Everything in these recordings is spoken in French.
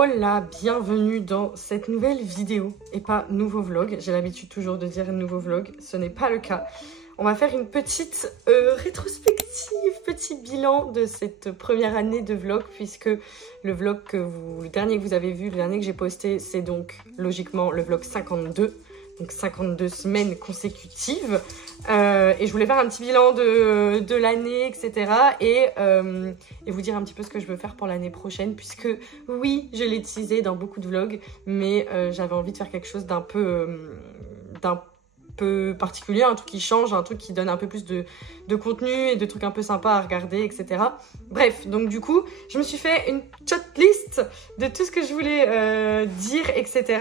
Hola, bienvenue dans cette nouvelle vidéo et pas nouveau vlog. J'ai l'habitude toujours de dire nouveau vlog, ce n'est pas le cas. On va faire une petite rétrospective, petit bilan de cette première année de vlog puisque le dernier que vous avez vu, le dernier que j'ai posté, c'est donc logiquement le vlog 52. Donc 52 semaines consécutives. Et je voulais faire un petit bilan de l'année, etc. Et vous dire un petit peu ce que je veux faire pour l'année prochaine. Puisque oui, je l'ai teasé dans beaucoup de vlogs, mais j'avais envie de faire quelque chose d'un peu particulier, un truc qui change, un truc qui donne un peu plus de contenu et de trucs un peu sympas à regarder, etc. Bref, donc du coup, je me suis fait une checklist de tout ce que je voulais dire, etc.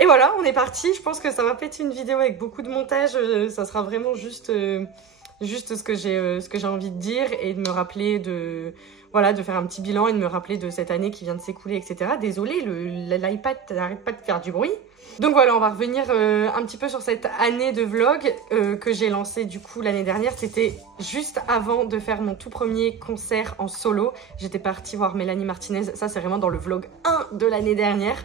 Et voilà, on est parti. Je pense que ça va être une vidéo avec beaucoup de montage. Ça sera vraiment juste ce que j'ai envie de dire et de me rappeler de faire un petit bilan et de me rappeler de cette année qui vient de s'écouler, etc. Désolée, l'iPad n'arrête pas de faire du bruit. Donc voilà, on va revenir un petit peu sur cette année de vlog que j'ai lancé du coup l'année dernière. C'était juste avant de faire mon tout premier concert en solo. J'étais partie voir Mélanie Martinez. Ça, c'est vraiment dans le vlog 1 de l'année dernière.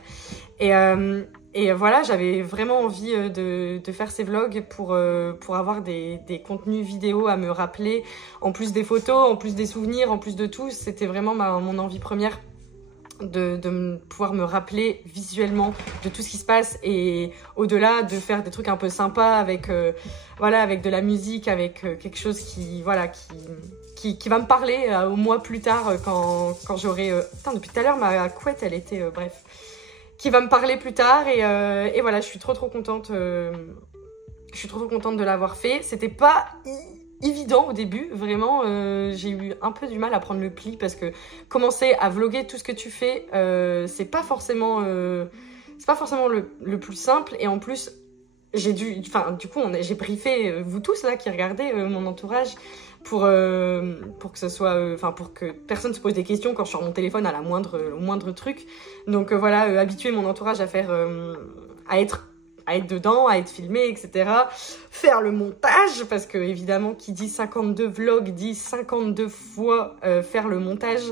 Et voilà, j'avais vraiment envie de faire ces vlogs pour avoir des contenus vidéo à me rappeler, en plus des photos, en plus des souvenirs, en plus de tout. C'était vraiment mon envie première de pouvoir me rappeler visuellement de tout ce qui se passe et au-delà de faire des trucs un peu sympas avec de la musique, avec quelque chose qui va me parler au mois plus tard quand j'aurai... Putain, depuis tout à l'heure, ma couette, elle était... bref... qui va me parler plus tard et voilà, je suis trop contente. Je suis trop contente de l'avoir fait. C'était pas évident au début, vraiment. J'ai eu un peu du mal à prendre le pli parce que commencer à vlogger tout ce que tu fais, c'est pas forcément le plus simple. Et en plus, j'ai briefé vous tous là qui regardez, mon entourage, pour que ce soit, pour que personne se pose des questions quand je sors mon téléphone à au moindre truc. Donc voilà, habituer mon entourage à faire, à être dedans, à être filmé, etc. Faire le montage, parce que évidemment, qui dit 52 vlogs dit 52 fois faire le montage.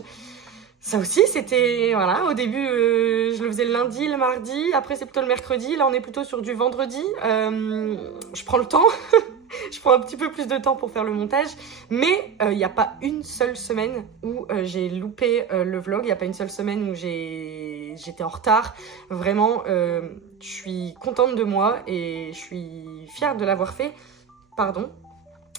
Ça aussi, c'était, voilà, au début, je le faisais le lundi, le mardi, après c'est plutôt le mercredi, là on est plutôt sur du vendredi. Je prends le temps, je prends un petit peu plus de temps pour faire le montage, mais il n'y a pas une seule semaine où j'ai loupé le vlog, il n'y a pas une seule semaine où j'étais en retard. Vraiment, je suis contente de moi et je suis fière de l'avoir fait. Pardon,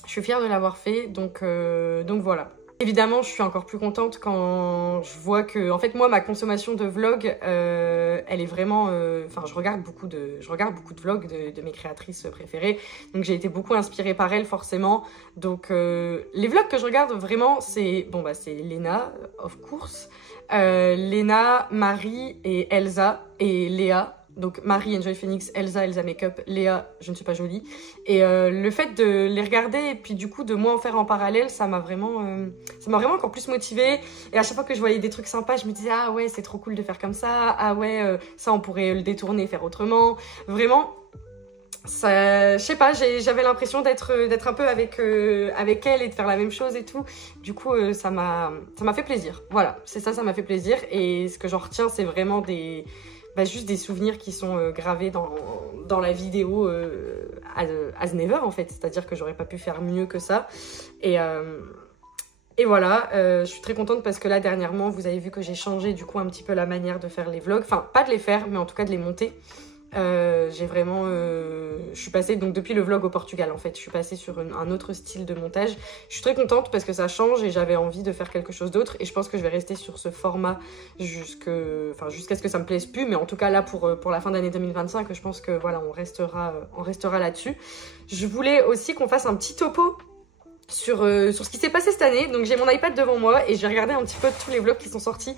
je suis fière de l'avoir fait, donc voilà. Évidemment, je suis encore plus contente quand je vois que, en fait, moi, ma consommation de vlogs, elle est vraiment... je regarde beaucoup de vlogs de mes créatrices préférées. Donc, j'ai été beaucoup inspirée par elles, forcément. Donc, les vlogs que je regarde vraiment, c'est Léna, of course. Léna, Marie et Elsa et Léa. Donc Marie, Enjoy Phoenix, Elsa Makeup, Léa, Je ne suis pas jolie. Et le fait de les regarder et puis du coup de moi en faire en parallèle, ça m'a vraiment encore plus motivée. Et à chaque fois que je voyais des trucs sympas, je me disais ah ouais, c'est trop cool de faire comme ça. Ah ouais, ça on pourrait le détourner et faire autrement. Vraiment, ça, je sais pas, j'avais l'impression d'être un peu avec elle et de faire la même chose et tout. Du coup, ça m'a fait plaisir. Voilà, c'est ça m'a fait plaisir. Et ce que j'en retiens, c'est vraiment juste des souvenirs qui sont gravés dans la vidéo as never en fait, c'est-à-dire que j'aurais pas pu faire mieux que ça. Et voilà, je suis très contente parce que là dernièrement vous avez vu que j'ai changé du coup un petit peu la manière de faire les vlogs, enfin pas de les faire mais en tout cas de les monter. J'ai vraiment je suis passée donc depuis le vlog au Portugal en fait, je suis passée sur un autre style de montage. Je suis très contente parce que ça change et j'avais envie de faire quelque chose d'autre et je pense que je vais rester sur ce format jusqu'à ce que ça me plaise plus, mais en tout cas là pour la fin d'année 2025 je pense que voilà, on restera là-dessus. Je voulais aussi qu'on fasse un petit topo sur ce qui s'est passé cette année. Donc j'ai mon iPad devant moi et j'ai regardé un petit peu tous les vlogs qui sont sortis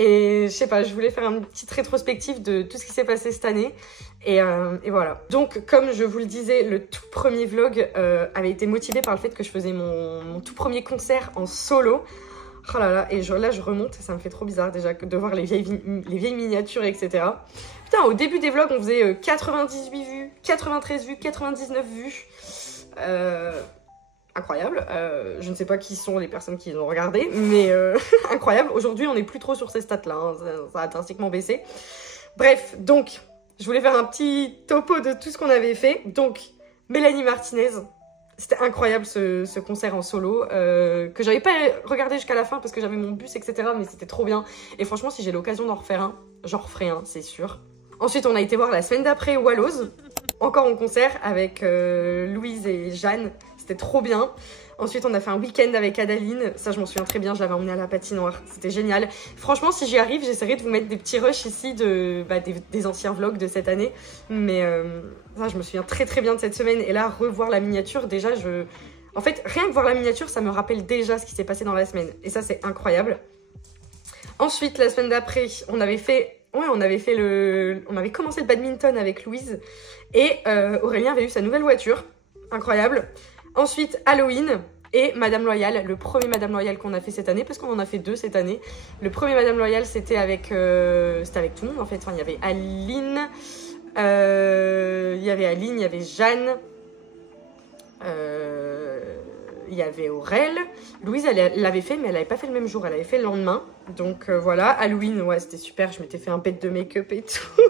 et je sais pas, je voulais faire une petite rétrospective de tout ce qui s'est passé cette année et voilà. Donc comme je vous le disais, le tout premier vlog avait été motivé par le fait que je faisais mon tout premier concert en solo. Oh là là, et là je remonte, ça me fait trop bizarre déjà de voir les vieilles miniatures, etc. Putain, au début des vlogs on faisait 98 vues, 93 vues, 99 vues. incroyable. Je ne sais pas qui sont les personnes qui l'ont regardé, mais incroyable. Aujourd'hui, on n'est plus trop sur ces stats-là, hein. Ça a drastiquement baissé. Bref, donc, je voulais faire un petit topo de tout ce qu'on avait fait. Donc, Mélanie Martinez, c'était incroyable ce concert en solo, que j'avais pas regardé jusqu'à la fin parce que j'avais mon bus, etc. Mais c'était trop bien. Et franchement, si j'ai l'occasion d'en refaire un, j'en referai un, c'est sûr. Ensuite, on a été voir la semaine d'après Wallows, encore en concert avec Louise et Jeanne. C'était trop bien. Ensuite, on a fait un week-end avec Adaline. Ça, je m'en souviens très bien. Je l'avais emmenée à la patinoire. C'était génial. Franchement, si j'y arrive, j'essaierai de vous mettre des petits rushs ici des anciens vlogs de cette année. Mais ça, je me souviens très très bien de cette semaine. Et là, revoir la miniature, déjà, En fait, rien que voir la miniature, ça me rappelle déjà ce qui s'est passé dans la semaine. Et ça, c'est incroyable. Ensuite, la semaine d'après, on avait commencé le badminton avec Louise. Et Aurélien avait eu sa nouvelle voiture. Incroyable. Ensuite, Halloween et Madame Loyal, le premier Madame Loyal qu'on a fait cette année, parce qu'on en a fait 2 cette année. Le premier Madame Loyal, c'était avec tout le monde en fait. Enfin, il y avait Aline, il y avait Jeanne, il y avait Aurel. Louise, elle l'avait fait, mais elle n'avait pas fait le même jour, elle avait fait le lendemain. Donc voilà, Halloween, ouais, c'était super, je m'étais fait un bête de make-up et tout.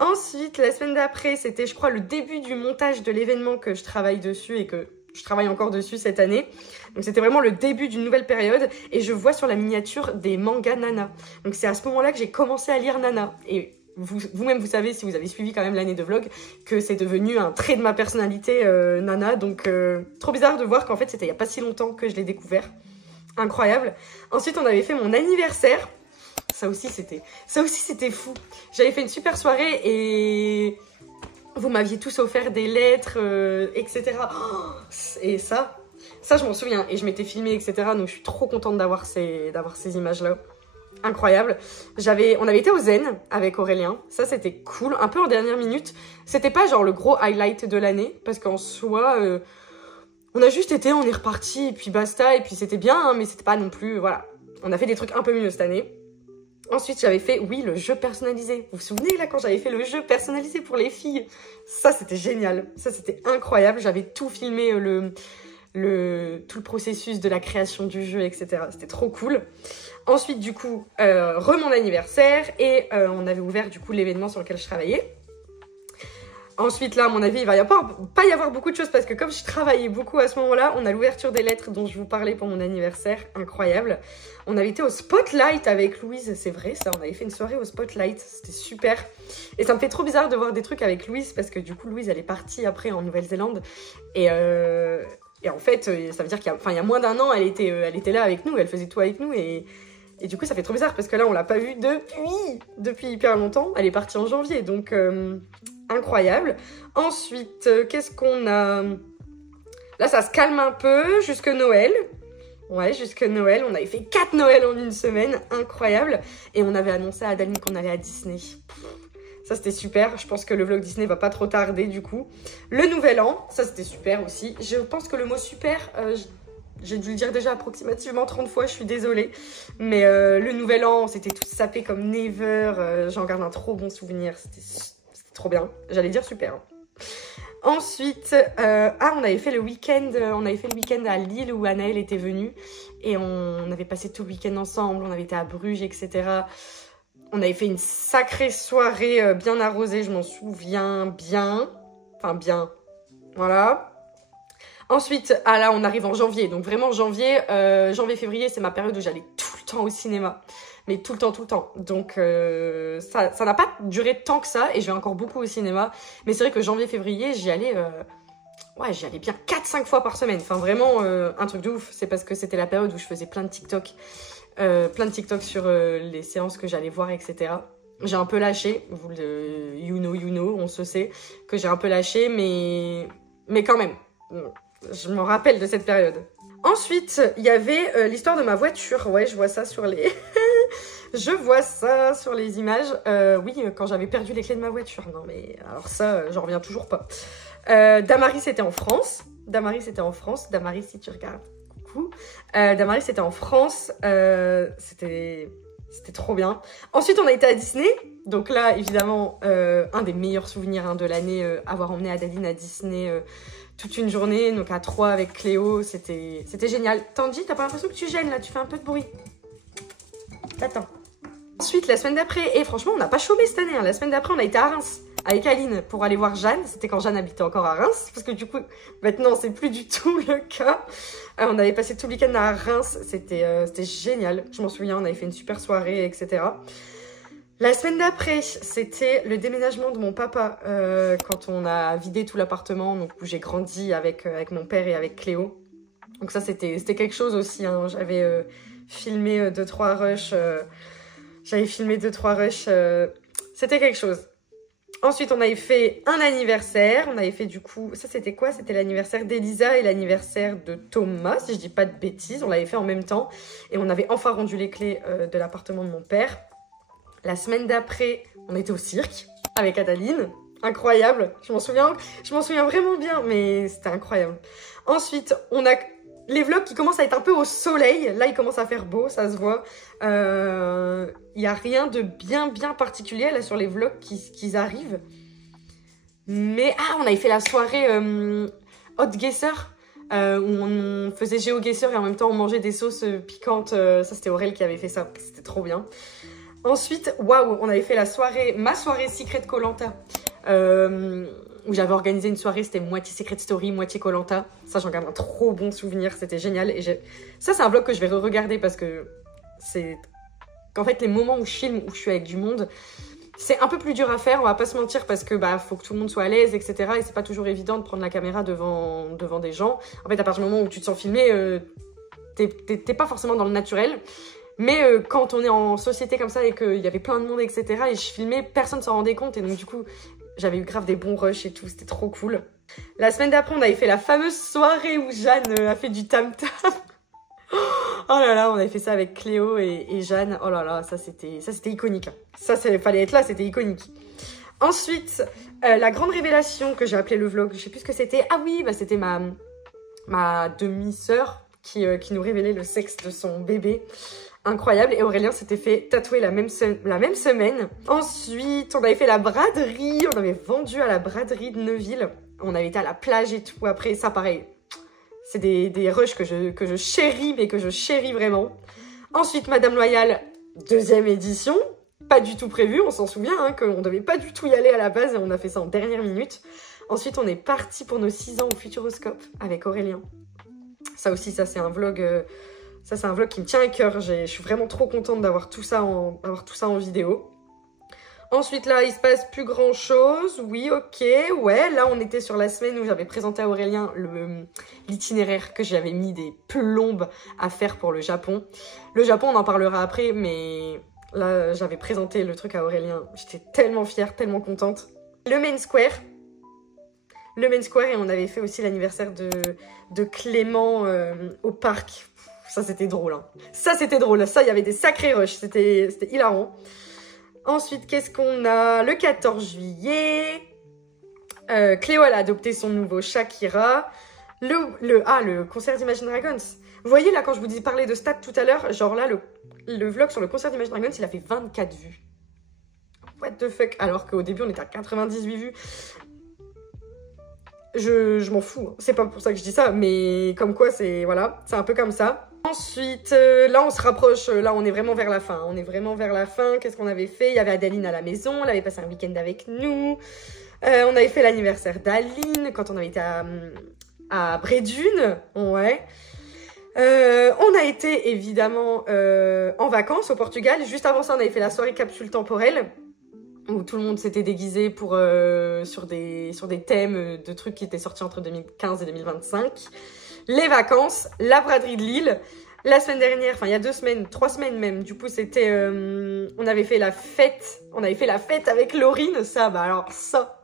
Ensuite, la semaine d'après, c'était, je crois, le début du montage de l'événement que je travaille dessus et que je travaille encore dessus cette année. Donc, c'était vraiment le début d'une nouvelle période. Et je vois sur la miniature des mangas Nana. Donc, c'est à ce moment-là que j'ai commencé à lire Nana. Et vous-même, vous savez, si vous avez suivi quand même l'année de vlog, que c'est devenu un trait de ma personnalité, Nana. Donc, trop bizarre de voir qu'en fait, c'était il n'y a pas si longtemps que je l'ai découvert. Incroyable. Ensuite, on avait fait mon anniversaire. Ça aussi, c'était fou. J'avais fait une super soirée et vous m'aviez tous offert des lettres, etc. Et ça, je m'en souviens. Et je m'étais filmée, etc. Donc, je suis trop contente d'avoir ces images-là. Incroyable. On avait été au Zen avec Aurélien. Ça, c'était cool. Un peu en dernière minute. C'était pas genre le gros highlight de l'année. Parce qu'en soi, on a juste été, on est reparti. Et puis basta. Et puis c'était bien, hein, mais c'était pas non plus... Voilà. On a fait des trucs un peu mieux cette année. Ensuite, j'avais fait, oui, le jeu personnalisé. Vous vous souvenez, là, quand j'avais fait le jeu personnalisé pour les filles? Ça, c'était génial. Ça, c'était incroyable. J'avais tout filmé, tout le processus de la création du jeu, etc. C'était trop cool. Ensuite, du coup, mon anniversaire. Et on avait ouvert, du coup, l'événement sur lequel je travaillais. Ensuite, là, à mon avis, il va pas y avoir beaucoup de choses parce que comme je travaillais beaucoup à ce moment-là, on a l'ouverture des lettres dont je vous parlais pour mon anniversaire. Incroyable. On avait été au Spotlight avec Louise, c'est vrai ça, on avait fait une soirée au Spotlight, c'était super. Et ça me fait trop bizarre de voir des trucs avec Louise parce que du coup, Louise, elle est partie après en Nouvelle-Zélande. Et en fait, ça veut dire qu'il y a moins d'1 an, elle était là avec nous, elle faisait tout avec nous et du coup, ça fait trop bizarre parce que là, on l'a pas vue depuis hyper longtemps. Elle est partie en janvier, donc... incroyable. Ensuite, qu'est-ce qu'on a? Là, ça se calme un peu jusque Noël. Ouais, jusque Noël. On avait fait 4 Noëls en une semaine. Incroyable. Et on avait annoncé à Adaline qu'on allait à Disney. Ça, c'était super. Je pense que le vlog Disney va pas trop tarder, du coup. Le Nouvel An, ça, c'était super aussi. Je pense que le mot super... j'ai dû le dire déjà approximativement 30 fois, je suis désolée. Mais le Nouvel An, on s'était tous sapés comme never. J'en garde un trop bon souvenir. C'était trop bien. J'allais dire super. Ensuite, on avait fait le week-end à Lille où Anaëlle était venue. Et on avait passé tout le week-end ensemble. On avait été à Bruges, etc. On avait fait une sacrée soirée bien arrosée, je m'en souviens bien. Enfin, bien. Voilà. Ensuite, là, on arrive en janvier. Donc vraiment, janvier-février, c'est ma période où j'allais tout le temps au cinéma. Mais tout le temps. Donc, ça n'a pas duré tant que ça. Et je vais encore beaucoup au cinéma. Mais c'est vrai que janvier-février, j'y allais bien 4-5 fois par semaine. Enfin, vraiment, un truc de ouf. C'est parce que c'était la période où je faisais plein de TikTok. Sur les séances que j'allais voir, etc. J'ai un peu lâché. You know, on se sait que j'ai un peu lâché. Mais quand même, je me rappelle de cette période. Ensuite, il y avait l'histoire de ma voiture. Ouais, je vois ça sur les... je vois ça sur les images. Oui, quand j'avais perdu les clés de ma voiture. Non, mais alors ça, j'en reviens toujours pas. Damaris était en France. Damaris, si tu regardes. Coucou. Damaris était en France. C'était trop bien. Ensuite, on a été à Disney. Donc là, évidemment, un des meilleurs souvenirs de l'année, avoir emmené Adaline à Disney toute une journée, donc à 3 avec Cléo, c'était génial. Tandy, t'as pas l'impression que tu gênes là, tu fais un peu de bruit. Attends. Ensuite, la semaine d'après, et franchement, on n'a pas chômé cette année, hein. La semaine d'après, on a été à Reims avec Aline pour aller voir Jeanne. C'était quand Jeanne habitait encore à Reims, parce que du coup, maintenant, c'est plus du tout le cas. On avait passé tout le week-end à Reims, c'était génial. Je m'en souviens, on avait fait une super soirée, etc. La semaine d'après, c'était le déménagement de mon papa, quand on a vidé tout l'appartement, donc où j'ai grandi avec mon père et avec Cléo. Donc ça, c'était quelque chose aussi, hein. J'avais filmé 2-3 rushs. J'avais filmé 2-3 rushs. C'était quelque chose. Ensuite, on avait fait un anniversaire. On avait fait du coup... Ça, c'était quoi? C'était l'anniversaire d'Elisa et l'anniversaire de Thomas, si je dis pas de bêtises. On l'avait fait en même temps. Et on avait enfin rendu les clés de l'appartement de mon père. La semaine d'après, on était au cirque avec Adaline. Incroyable. Je m'en souviens vraiment bien, mais c'était incroyable. Ensuite, on a... les vlogs qui commencent à être un peu au soleil. Là, il commence à faire beau, ça se voit. Il n'y a rien de bien particulier là sur les vlogs qui arrivent. Mais, ah, on avait fait la soirée Hot Guesser, où on faisait GeoGuessr et en même temps on mangeait des sauces piquantes. Ça, c'était Aurel qui avait fait ça. C'était trop bien. Ensuite, waouh, on avait fait ma soirée Secret Koh-Lanta. Où j'avais organisé une soirée, c'était moitié Secret Story, moitié Koh-Lanta. Ça, j'en garde un trop bon souvenir, c'était génial. Et ça, c'est un vlog que je vais re-regarder parce que c'est... En fait, les moments où je filme, où je suis avec du monde, c'est un peu plus dur à faire, on va pas se mentir, parce que faut que tout le monde soit à l'aise, etc. Et c'est pas toujours évident de prendre la caméra devant des gens. En fait, à partir du moment où tu te sens filmé, t'es pas forcément dans le naturel. Mais quand on est en société comme ça et qu'il y avait plein de monde, etc. et je filmais, personne s'en rendait compte. Et donc, du coup... j'avais eu grave des bons rushs et tout, c'était trop cool. La semaine d'après, on avait fait la fameuse soirée où Jeanne a fait du tam-tam. Oh là là, on avait fait ça avec Cléo et Jeanne. Oh là là, ça c'était iconique. Ça, fallait être là, c'était iconique. Ensuite, la grande révélation que j'ai appelé le vlog, je sais plus ce que c'était. Ah oui, c'était ma demi-sœur qui nous révélait le sexe de son bébé. Incroyable. Et Aurélien s'était fait tatouer la même semaine. Ensuite, on avait fait la braderie. On avait vendu à la braderie de Neuville. On avait été à la plage et tout. Après, ça, pareil. C'est des rushs que je chéris, mais que je chéris vraiment. Ensuite, Madame Loyal, 2e édition. Pas du tout prévu. On s'en souvient, hein, qu'on devait pas du tout y aller à la base. Et on a fait ça en dernière minute. Ensuite, on est parti pour nos 6 ans au Futuroscope avec Aurélien. Ça aussi, ça, c'est un vlog... ça, c'est un vlog qui me tient à cœur. Je suis vraiment trop contente d'avoir tout ça en vidéo. Ensuite, là, il se passe plus grand-chose. Oui, ok, ouais. Là, on était sur la semaine où j'avais présenté à Aurélien l'itinéraire que j'avais mis des plombes à faire pour le Japon. Le Japon, on en parlera après, mais là, j'avais présenté le truc à Aurélien. J'étais tellement fière, tellement contente. Le Main Square. Et on avait fait aussi l'anniversaire de Clément au parc. Ça, c'était drôle. Hein. Ça, c'était drôle. Ça, il y avait des sacrés rushs. C'était hilarant. Ensuite, qu'est-ce qu'on a? Le 14 juillet. Cléo, elle a adopté son nouveau chat, Kira. Le concert d'Imagine Dragons. Vous voyez, là, quand je vous parlais de stats tout à l'heure, genre là, le vlog sur le concert d'Imagine Dragons, il a fait 24 vues. What the fuck? Alors qu'au début, on était à 98 vues. Je m'en fous. Hein. C'est pas pour ça que je dis ça, mais comme quoi, c'est un peu comme ça. Ensuite, là, on se rapproche. Là, on est vraiment vers la fin. Qu'est-ce qu'on avait fait? Il y avait Adaline à la maison. Elle avait passé un week-end avec nous. On avait fait l'anniversaire d'Aline quand on avait été à Brédune. Ouais. On a été, évidemment, en vacances au Portugal. Juste avant ça, on avait fait la soirée capsule temporelle où tout le monde s'était déguisé sur des thèmes de trucs qui étaient sortis entre 2015 et 2025. Les vacances, la braderie de Lille. La semaine dernière, enfin il y a 2 semaines, 3 semaines même, du coup c'était... on avait fait la fête avec Laurine, ça, alors ça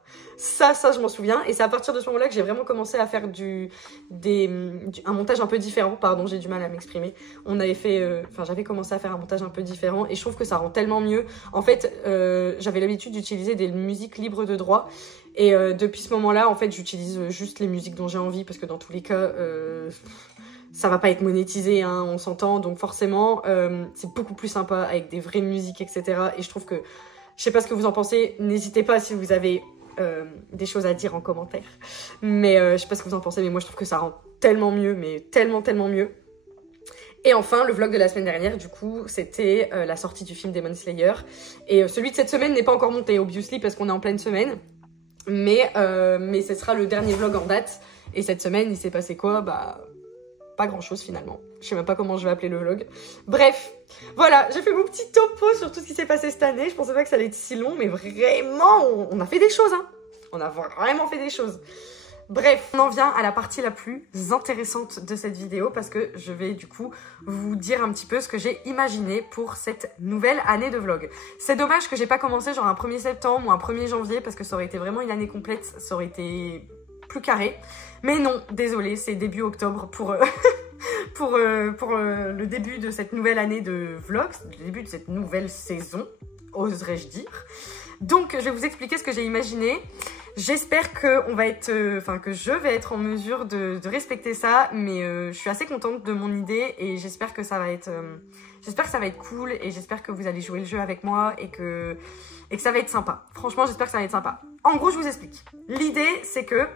je m'en souviens. Et c'est à partir de ce moment-là que j'ai vraiment commencé à faire un montage un peu différent, pardon, j'ai du mal à m'exprimer. J'avais commencé à faire un montage un peu différent et je trouve que ça rend tellement mieux. En fait, j'avais l'habitude d'utiliser des musiques libres de droit. Et depuis ce moment-là, en fait, j'utilise juste les musiques dont j'ai envie parce que dans tous les cas, ça va pas être monétisé, hein, on s'entend. Donc forcément, c'est beaucoup plus sympa avec des vraies musiques, etc. Et je trouve que, je sais pas ce que vous en pensez, n'hésitez pas si vous avez des choses à dire en commentaire. Mais je sais pas ce que vous en pensez, mais moi je trouve que ça rend tellement mieux, mais tellement mieux. Et enfin, le vlog de la semaine dernière, du coup, c'était la sortie du film Demon Slayer. Et celui de cette semaine n'est pas encore monté, obviously, parce qu'on est en pleine semaine. Mais ce sera le dernier vlog en date. Et cette semaine, il s'est passé quoi? Bah, pas grand chose finalement. Je sais même pas comment je vais appeler le vlog. Bref, voilà, j'ai fait mon petit topo sur tout ce qui s'est passé cette année. Je pensais pas que ça allait être si long, mais vraiment, on a fait des choses, hein. On a vraiment fait des choses. Bref, on en vient à la partie la plus intéressante de cette vidéo parce que je vais du coup vous dire un petit peu ce que j'ai imaginé pour cette nouvelle année de vlog. C'est dommage que j'ai pas commencé genre un 1er septembre ou un 1er janvier parce que ça aurait été vraiment une année complète, ça aurait été plus carré. Mais non, désolé, c'est début octobre pour, pour le début de cette nouvelle année de vlog, le début de cette nouvelle saison, oserais-je dire. Donc, je vais vous expliquer ce que j'ai imaginé. J'espère que je vais être en mesure de respecter ça, mais je suis assez contente de mon idée et j'espère que ça va être, cool et j'espère que vous allez jouer le jeu avec moi et que ça va être sympa. Franchement, j'espère que ça va être sympa. En gros, je vous explique. L'idée, c'est que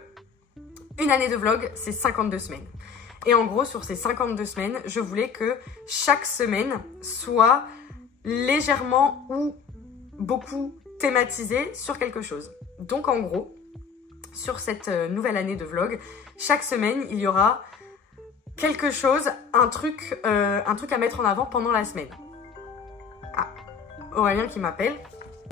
une année de vlog, c'est 52 semaines. Et en gros, sur ces 52 semaines, je voulais que chaque semaine soit légèrement ou beaucoup thématisée sur quelque chose. Donc en gros, sur cette nouvelle année de vlog, chaque semaine, il y aura quelque chose, un truc à mettre en avant pendant la semaine. Ah, Aurélien qui m'appelle.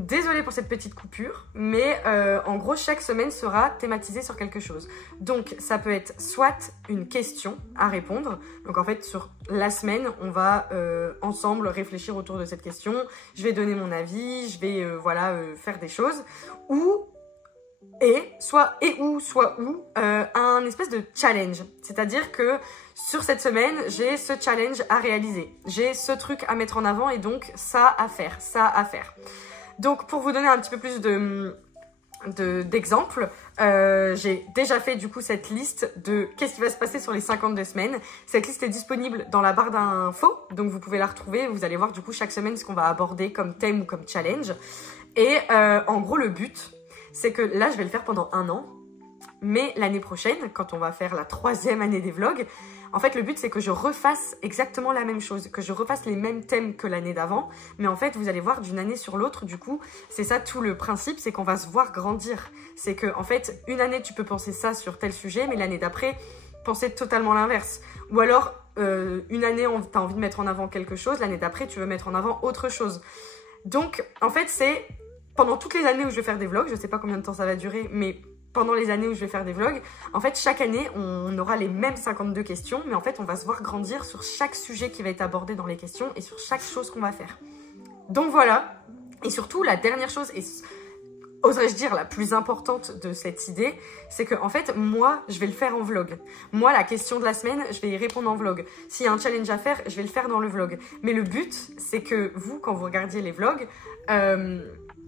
Désolée pour cette petite coupure, mais en gros, chaque semaine sera thématisée sur quelque chose. Donc, ça peut être soit une question à répondre. Donc, en fait, sur la semaine, on va ensemble réfléchir autour de cette question. Je vais donner mon avis, je vais faire des choses. Ou, soit un espèce de challenge. C'est-à-dire que sur cette semaine, j'ai ce challenge à réaliser. J'ai ce truc à mettre en avant et donc ça à faire. Donc, pour vous donner un petit peu plus d'exemples, j'ai déjà fait du coup cette liste de qu'est-ce qui va se passer sur les 52 semaines. Cette liste est disponible dans la barre d'infos, donc vous pouvez la retrouver. Vous allez voir du coup chaque semaine ce qu'on va aborder comme thème ou comme challenge. Et en gros, le but, c'est que là, je vais le faire pendant 1 an. Mais l'année prochaine, quand on va faire la 3e année des vlogs, en fait, le but, c'est que je refasse exactement la même chose, que je refasse les mêmes thèmes que l'année d'avant. Mais en fait, vous allez voir d'une année sur l'autre, du coup, c'est ça tout le principe, c'est qu'on va se voir grandir. C'est que, en fait, une année, tu peux penser ça sur tel sujet, mais l'année d'après, penser totalement l'inverse. Ou alors, une année, tu as envie de mettre en avant quelque chose, l'année d'après, tu veux mettre en avant autre chose. Donc, en fait, c'est pendant toutes les années où je vais faire des vlogs, je sais pas combien de temps ça va durer, mais pendant les années où je vais faire des vlogs, en fait, chaque année, on aura les mêmes 52 questions, mais en fait, on va se voir grandir sur chaque sujet qui va être abordé dans les questions et sur chaque chose qu'on va faire. Donc voilà. Et surtout, la dernière chose, et oserais-je dire la plus importante de cette idée, c'est que en fait, moi, je vais le faire en vlog. Moi, la question de la semaine, je vais y répondre en vlog. S'il y a un challenge à faire, je vais le faire dans le vlog. Mais le but, c'est que vous, quand vous regardiez les vlogs,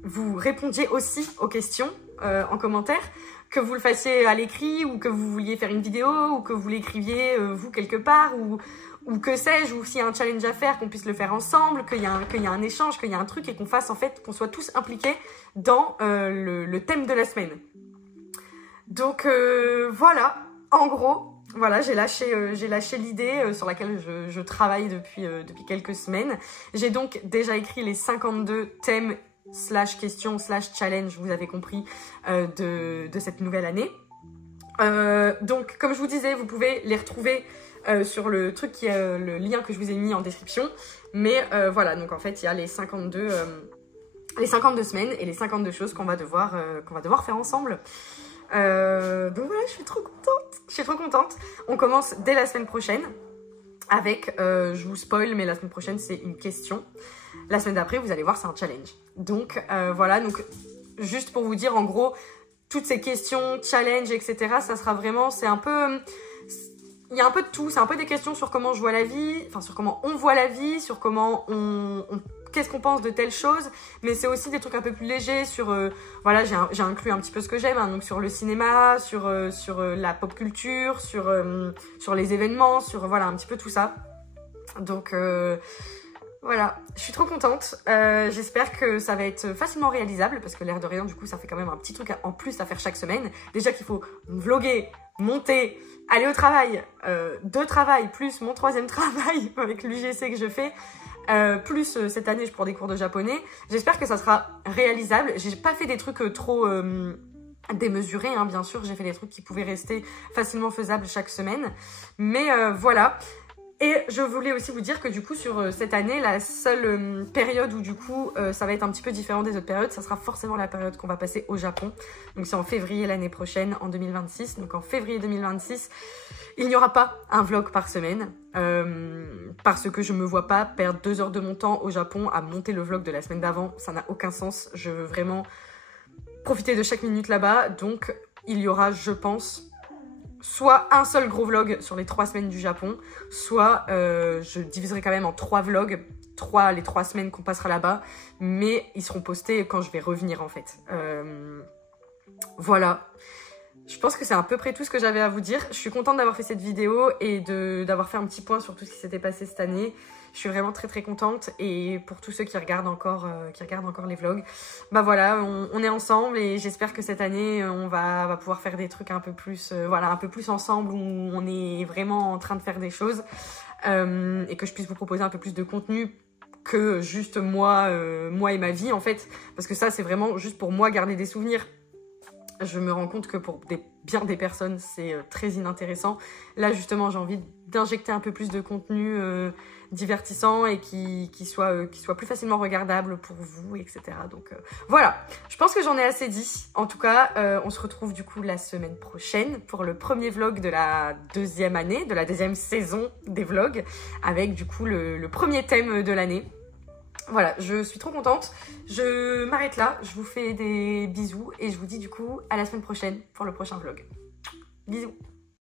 vous répondiez aussi aux questions en commentaire, que vous le fassiez à l'écrit ou que vous vouliez faire une vidéo ou que vous l'écriviez vous quelque part ou que sais-je, ou s'il y a un challenge à faire, qu'on puisse le faire ensemble, qu'il y a un échange, qu'il y a un truc et qu'on fasse en fait, qu'on soit tous impliqués dans le thème de la semaine. Donc voilà, en gros, voilà, j'ai lâché l'idée sur laquelle je travaille depuis quelques semaines. J'ai donc déjà écrit les 52 thèmes / questions / challenge, vous avez compris, de cette nouvelle année. Donc, comme je vous disais, vous pouvez les retrouver sur le truc qui est le lien que je vous ai mis en description. Mais voilà, donc en fait, il y a les 52 semaines et les 52 choses qu'on va devoir faire ensemble. Donc voilà, je suis trop contente. On commence dès la semaine prochaine avec, je vous spoil, mais la semaine prochaine, c'est une question. La semaine d'après, vous allez voir, c'est un challenge. Donc voilà, donc juste pour vous dire, en gros, toutes ces questions, challenge, etc., ça sera vraiment, c'est un peu... Il y a un peu de tout, c'est un peu des questions sur comment je vois la vie, enfin sur comment on voit la vie, sur comment qu'est-ce qu'on pense de telle chose, mais c'est aussi des trucs un peu plus légers sur, voilà, j'ai inclus un petit peu ce que j'aime, hein, donc sur le cinéma, sur la pop culture, sur les événements, sur, voilà, un petit peu tout ça. Donc, Voilà, je suis trop contente. J'espère que ça va être facilement réalisable parce que l'air de rien, du coup, ça fait quand même un petit truc en plus à faire chaque semaine. Déjà qu'il faut vlogger, monter, aller au travail, 2 travails, plus mon 3e travail avec l'UGC que je fais. Plus cette année, je prends des cours de japonais. J'espère que ça sera réalisable. J'ai pas fait des trucs trop démesurés, hein, bien sûr. J'ai fait des trucs qui pouvaient rester facilement faisables chaque semaine. Mais voilà. Et je voulais aussi vous dire que du coup sur cette année, la seule période où du coup ça va être un petit peu différent des autres périodes, ça sera forcément la période qu'on va passer au Japon. Donc c'est en février l'année prochaine, en 2026. Donc en février 2026, il n'y aura pas un vlog par semaine. Parce que je me vois pas perdre 2 heures de mon temps au Japon à monter le vlog de la semaine d'avant. Ça n'a aucun sens. Je veux vraiment profiter de chaque minute là-bas. Donc il y aura, je pense, soit un seul gros vlog sur les 3 semaines du Japon, soit je diviserai quand même en 3 vlogs, les 3 semaines qu'on passera là-bas, mais ils seront postés quand je vais revenir en fait. Voilà. Je pense que c'est à peu près tout ce que j'avais à vous dire. Je suis contente d'avoir fait cette vidéo et d'avoir fait un petit point sur tout ce qui s'était passé cette année. Je suis vraiment très très contente et pour tous ceux qui regardent encore les vlogs, bah voilà, on est ensemble et j'espère que cette année on va pouvoir faire des trucs un peu plus, voilà, un peu plus ensemble où on est vraiment en train de faire des choses et que je puisse vous proposer un peu plus de contenu que juste moi et ma vie en fait, parce que ça c'est vraiment juste pour moi garder des souvenirs. Je me rends compte que pour bien des personnes, c'est très inintéressant. Là, justement, j'ai envie d'injecter un peu plus de contenu divertissant et qui soit plus facilement regardable pour vous, etc. Donc voilà, je pense que j'en ai assez dit. En tout cas, on se retrouve du coup la semaine prochaine pour le premier vlog de la 2e année, de la 2e saison des vlogs, avec du coup le premier thème de l'année. Voilà, je suis trop contente. Je m'arrête là, je vous fais des bisous et je vous dis du coup à la semaine prochaine pour le prochain vlog. Bisous.